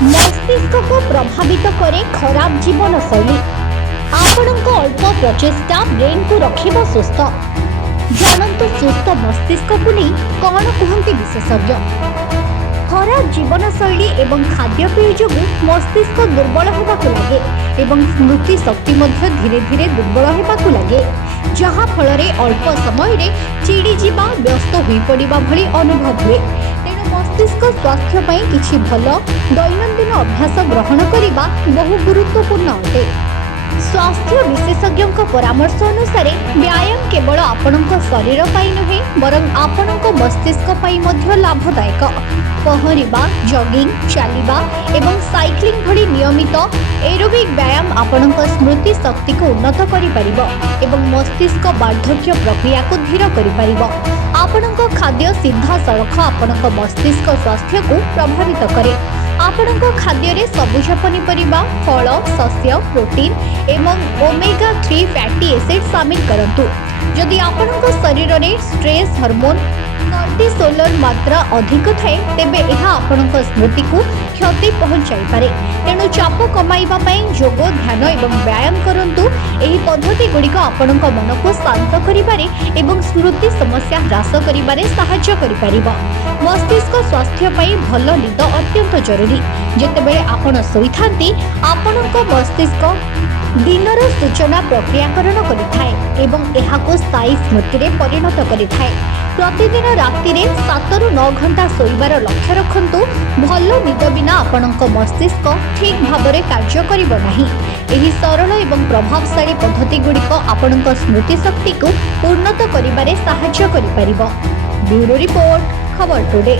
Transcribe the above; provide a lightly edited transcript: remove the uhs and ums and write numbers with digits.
मस्तिष्क को प्रभावित करे खराब जीवन शैली। आपणक अल्प प्रचेष्टा ब्रेन को रखिब सुस्थ। जानतु सुस्थ मस्तिष्क को नहीं कौन कहते विशेषज्ञ। खराब जीवन शैली एवं खाद्यपेय जो मस्तिष्क दुर्बल होगा लगे एवं स्मृति शक्ति धीरे धीरे दुर्बल होगा लगे, जहाँ फल अल्प समय चिड़ी जीवा व्यस्त हो पड़ा भली अनुभव हुए। तेणु मस्तिष्क स्वास्थ्य ପାଇଁ किछि भल दैनंदिन अभ्यास ग्रहण करने बहु गुरुत्वपूर्ण अटे। स्वास्थ्य विशेषज्ञ परामर्श अनुसार व्यायाम केवल आपणक शरीर पाई नुहे बरं आपणक मस्तिष्क पाई मध्य लाभदायक। पहरिबा, जॉगिंग, चालिबा एवं साइक्लिंग भली नियमित एरोबिक व्यायाम आपणक स्मृति शक्ति को उन्नत करि परिबो एवं मस्तिष्क वार्धक्य प्रक्रिया को धीर करि परिबो। आपणक खाद्य सीधा सड़ख आपणक मस्तिष्क स्वास्थ्य को प्रभावित करे। आपणक खाद्य सबुज पनीपरिबा, फल, शस्य, प्रोटीन एवं ओमेगा 3 फैटी एसिड सामिल करंतु। जदि आपणक शरीर में स्ट्रेस हार्मोन कॉर्टिसोलर मात्रा अधिक थाए तेबे एहा आपणक स्मृति को क्षति पहुंचाई पारे। तेणु चाप कमाइबा पई योग, ध्यान एवं व्यायाम करंतु। एही पद्धति गुड़िक आपणक मन को शांत करिबारे एवं स्मृति समस्या ह्रास करिबारे सहायता करि परिबो। मस्तिष्क स्वास्थ्य पई भल निद अत्यंत जरूरी। जेतेबेले आपण सोइथांती आपणक मस्तिष्क दिनर सूचना प्रक्रियाकरण करिथाए एवं एहाको स्थायी स्मृति रे परिणत करिथाए। प्रतिदिन राति 7 ରୁ 9 घंटा सोइबार लक्ष्य रखंतु। भल निद बिना आपणक मस्तिष्क ठीक भाव में कार्य करिबो नाही। एही सरल एवं प्रभावशाली पद्धति गुड़िक आपणक स्मृति शक्ति को उन्नत करिबारे सहायता करि परिबो। ब्यूरो रिपोर्ट, खबर टुडे।